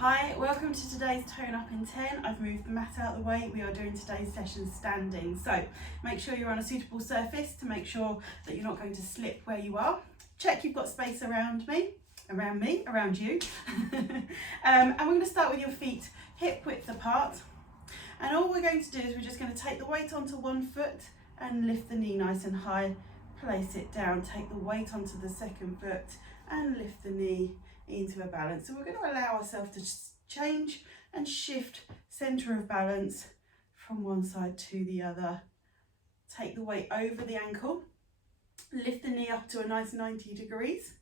Hi, welcome to today's Tone Up in 10. I've moved the mat out of the way. We are doing today's session standing. So make sure you're on a suitable surface to make sure that you're not going to slip where you are. Check you've got space around you. And we're going to start with your feet hip width apart. And all we're going to do is we're just going to take the weight onto one foot and lift the knee nice and high. Place it down, take the weight onto the second foot and lift the knee into a balance. So we're going to allow ourselves to change and shift centre of balance from one side to the other. Take the weight over the ankle, lift the knee up to a nice 90 degrees.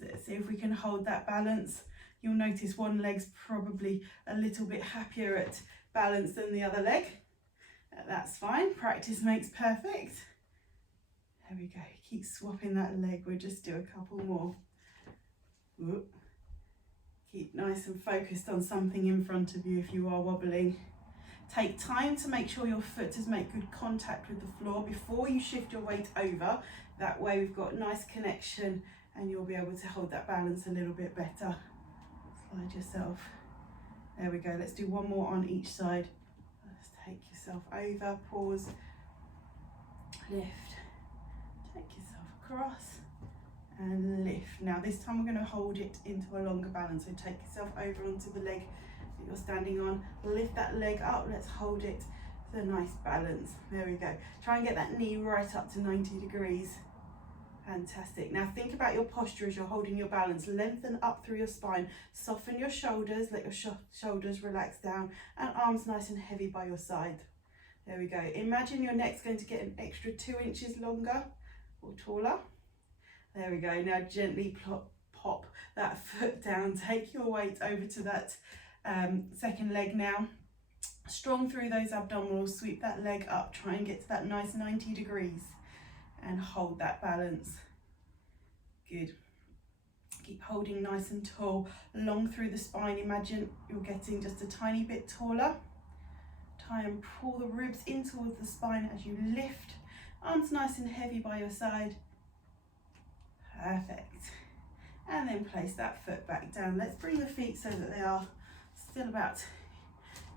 Let's see if we can hold that balance. You'll notice one leg's probably a little bit happier at balance than the other leg. That's fine, practice makes perfect. There we go, keep swapping that leg, we'll just do a couple more. Whoop. Keep nice and focused on something in front of you if you are wobbling. Take time to make sure your foot does make good contact with the floor before you shift your weight over. That way we've got nice connection and you'll be able to hold that balance a little bit better. Slide yourself. There we go, let's do one more on each side. Let's take yourself over, pause, lift, take yourself across and lift. Now this time we're going to hold it into a longer balance, so take yourself over onto the leg that you're standing on, lift that leg up, let's hold it to a nice balance. There we go, try and get that knee right up to 90 degrees. Fantastic. Now think about your posture as you're holding your balance. Lengthen up through your spine, soften your shoulders, let your shoulders relax down and arms nice and heavy by your side. There we go. Imagine your neck's going to get an extra 2 inches longer or taller. There we go, now gently pop that foot down, take your weight over to that second leg now. Strong through those abdominals, sweep that leg up, try and get to that nice 90 degrees and hold that balance. Good. Keep holding nice and tall, long through the spine. Imagine you're getting just a tiny bit taller. Try and pull the ribs in towards the spine as you lift. Arms nice and heavy by your side. Perfect. And then place that foot back down. Let's bring the feet so that they are still about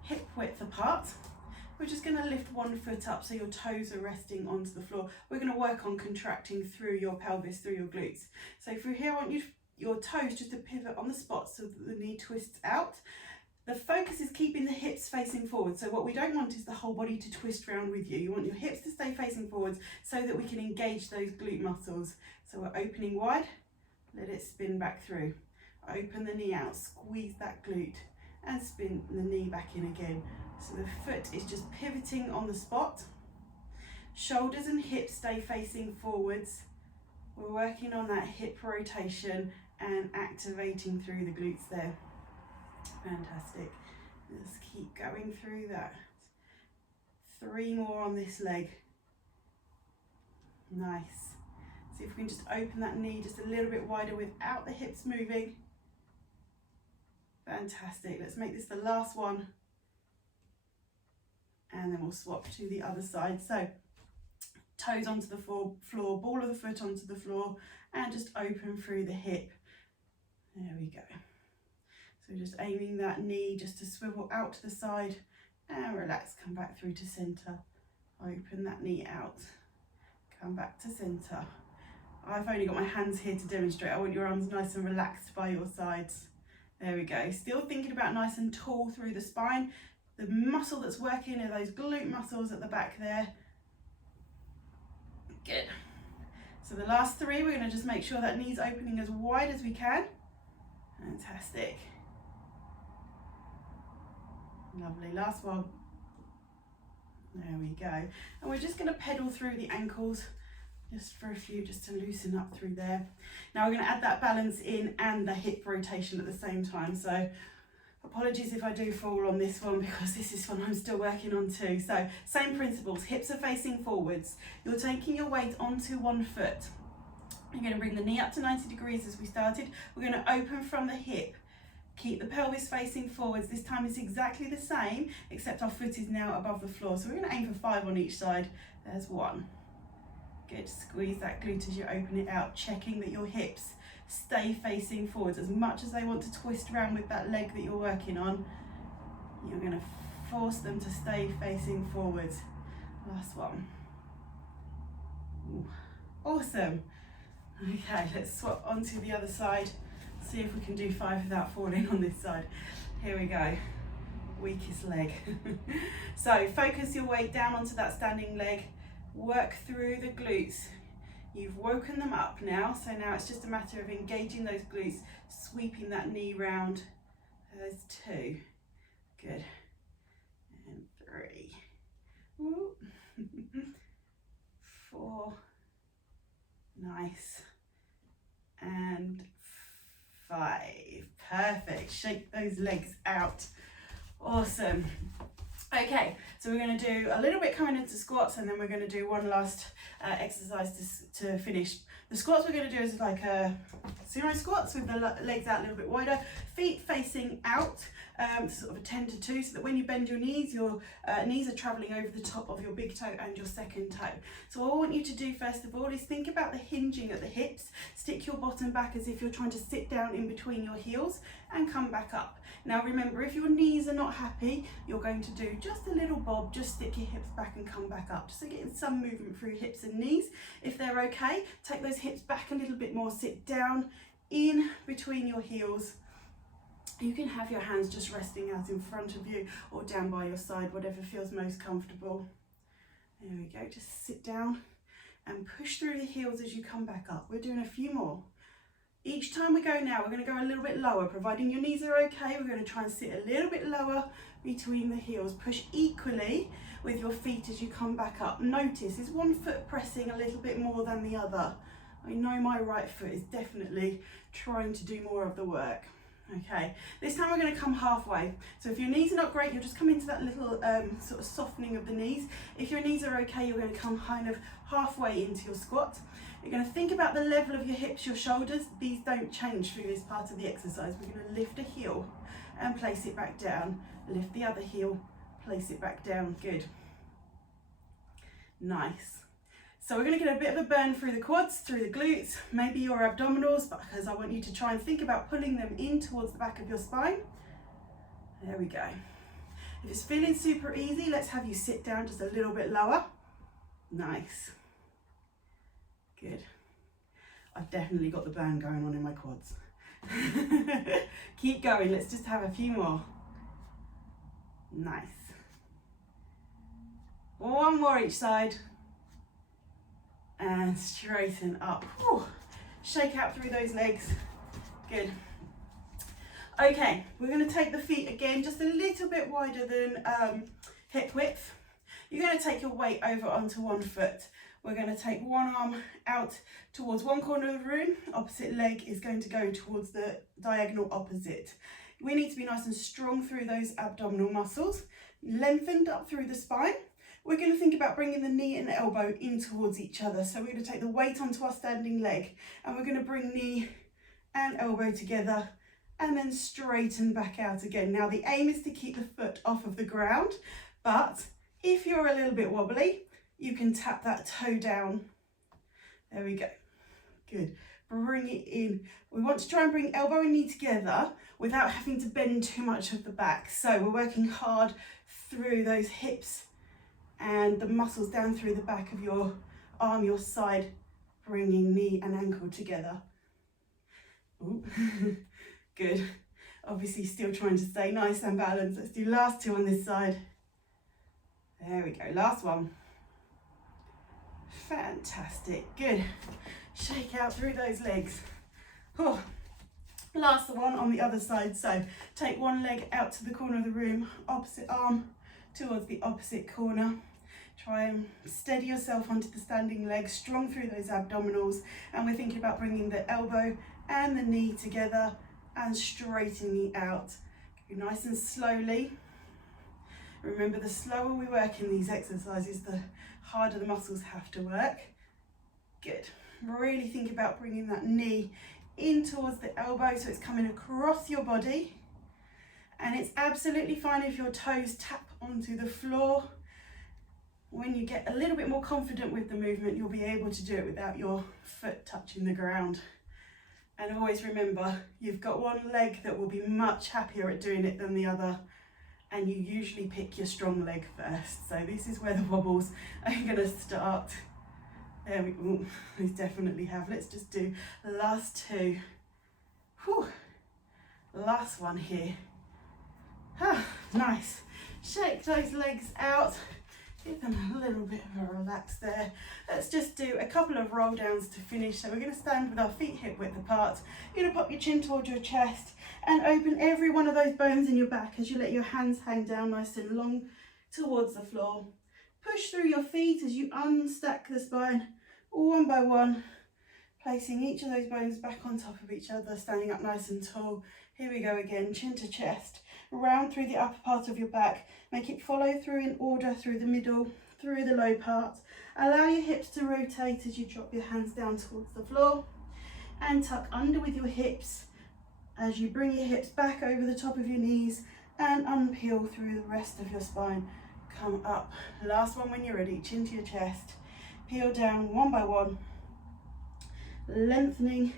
hip width apart. We're just going to lift one foot up so your toes are resting onto the floor. We're going to work on contracting through your pelvis, through your glutes. So from here I want your toes just to pivot on the spot so that the knee twists out. The focus is keeping the hips facing forward. So what we don't want is the whole body to twist around with you. You want your hips to stay facing forwards so that we can engage those glute muscles. So we're opening wide, let it spin back through. Open the knee out, squeeze that glute and spin the knee back in again. So the foot is just pivoting on the spot. Shoulders and hips stay facing forwards. We're working on that hip rotation and activating through the glutes there. Fantastic. Let's keep going through that. 3 more on this leg. Nice. See if we can just open that knee just a little bit wider without the hips moving. Fantastic. Let's make this the last one. And then we'll swap to the other side. So toes onto the floor, ball of the foot onto the floor, and just open through the hip. There we go. So just aiming that knee just to swivel out to the side and relax, come back through to centre. Open that knee out, come back to centre. I've only got my hands here to demonstrate. I want your arms nice and relaxed by your sides. There we go. Still thinking about nice and tall through the spine. The muscle that's working are those glute muscles at the back there. Good. So the last 3, we're going to just make sure that knee's opening as wide as we can. Fantastic. Lovely, last one. There we go. And we're just going to pedal through the ankles just for a few, just to loosen up through there. Now we're going to add that balance in and the hip rotation at the same time. So apologies if I do fall on this one because this is one I'm still working on too. So same principles, hips are facing forwards. You're taking your weight onto one foot. You're going to bring the knee up to 90 degrees as we started. We're going to open from the hip. Keep the pelvis facing forwards. This time it's exactly the same, except our foot is now above the floor. So we're going to aim for 5 on each side. There's 1. Good, squeeze that glute as you open it out, checking that your hips stay facing forwards. As much as they want to twist around with that leg that you're working on, you're going to force them to stay facing forwards. Last one. Ooh, awesome. Okay, let's swap onto the other side. See if we can do 5 without falling on this side. Here we go. Weakest leg. So focus your weight down onto that standing leg. Work through the glutes. You've woken them up now, so now it's just a matter of engaging those glutes, sweeping that knee round. There's 2. Good. And 3. Woo. 4. Nice. And 5. Perfect. Shake those legs out. Awesome. Okay, so we're going to do a little bit coming into squats, and then we're going to do one last exercise to finish. The squats we're going to do is like a sumo squats with the legs out a little bit wider, feet facing out, sort of a 10 to 2, so that when you bend your knees are travelling over the top of your big toe and your second toe. So what I want you to do first of all is think about the hinging at the hips. Stick your bottom back as if you're trying to sit down in between your heels and come back up. Now remember, if your knees are not happy, you're going to do just a little bob, just stick your hips back and come back up, just so getting some movement through hips and knees. If they're okay, take those hips back a little bit more, sit down in between your heels. You can have your hands just resting out in front of you or down by your side, whatever feels most comfortable. There we go, just sit down and push through the heels as you come back up. We're doing a few more. Each time we go now, we're going to go a little bit lower. Providing your knees are okay, we're going to try and sit a little bit lower between the heels. Push equally with your feet as you come back up. Notice, is one foot pressing a little bit more than the other? I know my right foot is definitely trying to do more of the work. Okay, this time we're going to come halfway. So if your knees are not great, you'll just come into that little sort of softening of the knees. If your knees are okay, you're going to come kind of halfway into your squat. You're going to think about the level of your hips, your shoulders. These don't change through this part of the exercise. We're going to lift a heel and place it back down. Lift the other heel, place it back down. Good. Nice. So we're going to get a bit of a burn through the quads, through the glutes, maybe your abdominals, because I want you to try and think about pulling them in towards the back of your spine. There we go. If it's feeling super easy, let's have you sit down just a little bit lower. Nice. Good. I've definitely got the burn going on in my quads. Keep going, let's just have a few more. Nice. One more each side. And straighten up. Whew. Shake out through those legs. Good. Okay, we're going to take the feet again just a little bit wider than hip width. You're going to take your weight over onto one foot. We're going to take one arm out towards one corner of the room. Opposite leg is going to go towards the diagonal opposite. We need to be nice and strong through those abdominal muscles, lengthened up through the spine. We're going to think about bringing the knee and elbow in towards each other. So we're going to take the weight onto our standing leg, and we're going to bring knee and elbow together and then straighten back out again. Now the aim is to keep the foot off of the ground, but if you're a little bit wobbly, you can tap that toe down. There we go. Good. Bring it in. We want to try and bring elbow and knee together without having to bend too much of the back. So we're working hard through those hips and the muscles down through the back of your arm, your side, bringing knee and ankle together. Ooh. Good. Obviously still trying to stay nice and balanced. Let's do last 2 on this side. There we go, last one. Fantastic, good. Shake out through those legs. Oh. Last one on the other side. So take one leg out to the corner of the room, opposite arm towards the opposite corner. Try and steady yourself onto the standing leg, strong through those abdominals, and we're thinking about bringing the elbow and the knee together and straightening it out. Go nice and slowly. Remember, the slower we work in these exercises, the harder the muscles have to work. Good. Really think about bringing that knee in towards the elbow so it's coming across your body. And it's absolutely fine if your toes tap onto the floor. When you get a little bit more confident with the movement, you'll be able to do it without your foot touching the ground. And always remember, you've got one leg that will be much happier at doing it than the other, and you usually pick your strong leg first. So this is where the wobbles are going to start. There we definitely have. Let's just do the last two. Whew. Last one here. Ah, nice. Shake those legs out. Give them a little bit of a relax there. Let's just do a couple of roll downs to finish. So we're going to stand with our feet hip width apart. You're going to pop your chin towards your chest and open every one of those bones in your back as you let your hands hang down nice and long towards the floor. Push through your feet as you unstack the spine one by one, placing each of those bones back on top of each other, standing up nice and tall. Here we go again, chin to chest. Round through the upper part of your back. Make it follow through in order through the middle, through the low part. Allow your hips to rotate as you drop your hands down towards the floor. And tuck under with your hips as you bring your hips back over the top of your knees and unpeel through the rest of your spine. Come up. Last one when you're ready, chin to your chest. Peel down one by one, lengthening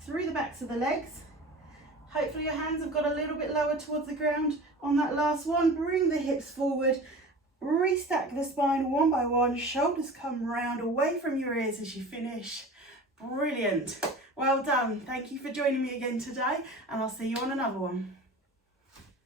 through the backs of the legs. Hopefully your hands have got a little bit lower towards the ground on that last one. Bring the hips forward, restack the spine one by one, shoulders come round away from your ears as you finish. Brilliant. Well done. Thank you for joining me again today, and I'll see you on another one.